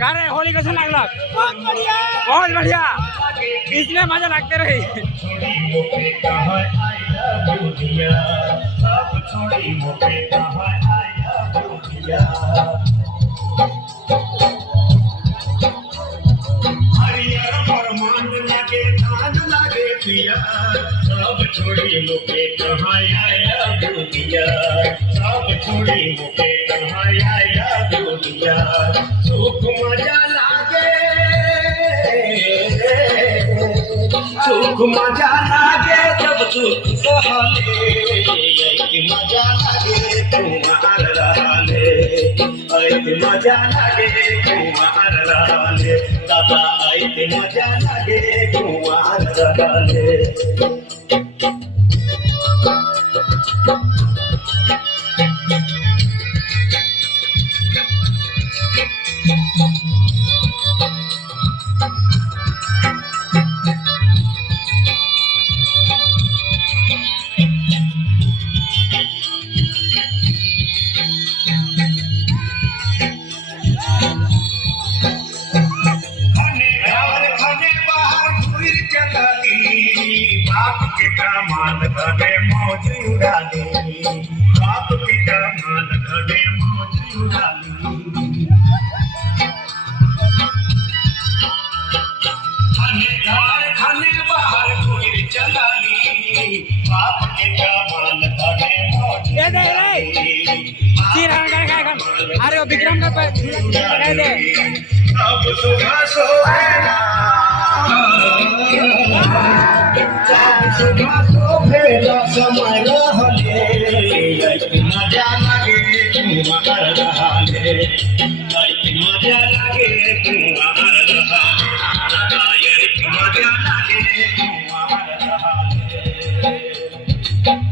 का रे होली कैसा लागला? बहुत बढ़िया। बहुत बढ़िया। इसलिए मजा लगते रही। सब छोड़ी मुके कहाँ आया दुनिया, सब छोड़ी मुके कहाँ आया दुनिया, सुख मजा लागे, सुख मजा लागे जब दुख सहले, मजा लागे तुम्हार रहले, मजा लागे तुम्हार रहले, दादा मजा लागे तुम्हार रहले। बाप के कमान धने मौज उड़ाली, बाप के कमान धने मौज उड़ाली, खाने घर खाने बाहर घूर चलाली, बाप के कमान धने मौज उड़ाली। अरे वो विक्रम का कह दे अब सुबह सोहेला, सोफेला समय रहले, मजा लागे तुम्हार रहले, मजा लागे तुम्हार रहले, मजा लागे तुम्हार रहले,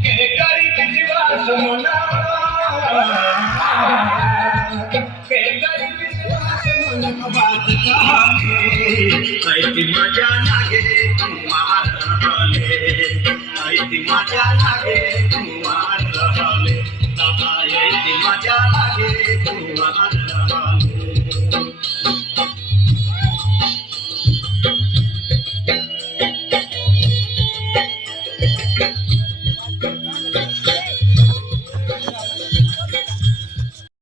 के गरीब विश्वास मना, के गरीब विश्वास मना बात कहानी, मजा लागे तुम्हार रहले, मजा लागे।